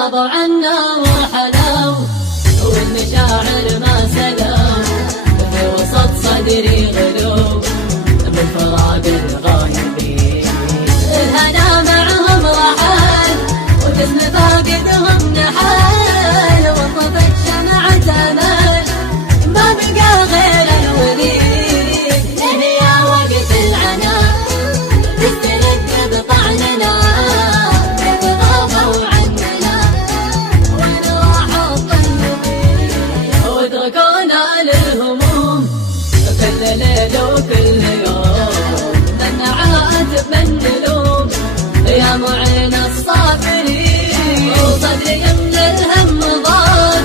غابوا عنا وحلوا والمشاعر ما سلوا في وسط صدري غلو بالفراق الغايبين الهنا معهم رحل وجسم فاقدهم نحل وطفت شمعة امل ما بقى غير الوليد هي وقت العنا تستلذ بطعننا كيف غابوا عننا وين راحوا الطيبين واتركونا للهموم كل ليل وكل يوم من عاتب من نلوم يا معين الصابرين وصدري من الهم ضاق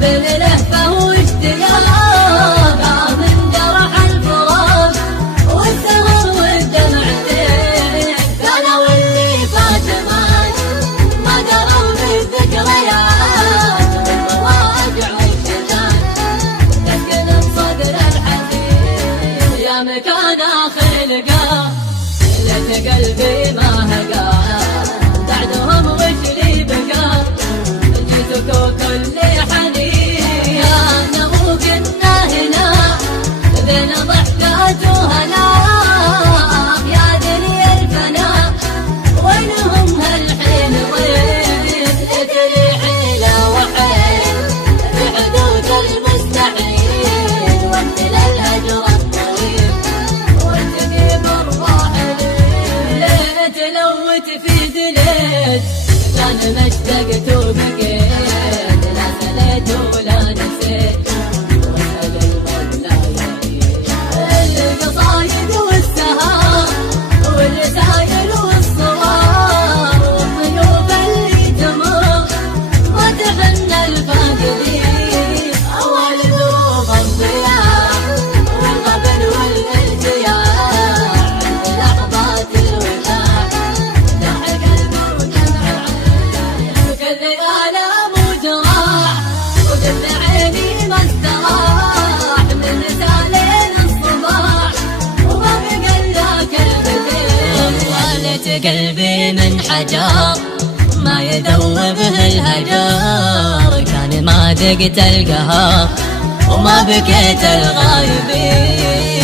بين لهفه واشتياق من جرح الفراق والسهر والدمعتين كانوا اللي فاتمان ما دروا بالذكريات والمواجع والشتات تسكن بصدر الحزين يا مكان آخر لقاه لك قلبي ما هقى بعدهم وش لي بقى جيتك وكل حنين يا نبو كنا هنا بين ضحكات وهنا يا دنيا الفنا وينهم هالحين وين تدري حيلة وحيل في حدود المستحيل وانت للهجر الطويل وانت تلوت في دليل كان ما اشتقت وبقيت لا سليت ولا نسيت واسأل المولى يعين القصايد والسهار والرسايل والصور والضيوف اللي تمر ما تحن الفاقدين أول ذروب الضياع والغبن والالتياع عند لحظات الوداع لحق الموت كل آلام وجراح ودمع عيني ما استراح من رسالين الصباح وما بقى إلا كلمتين ولت قلبي من حجر ما يذوبه الهجر كان ما ذقت القهر وما بكيت الغايبين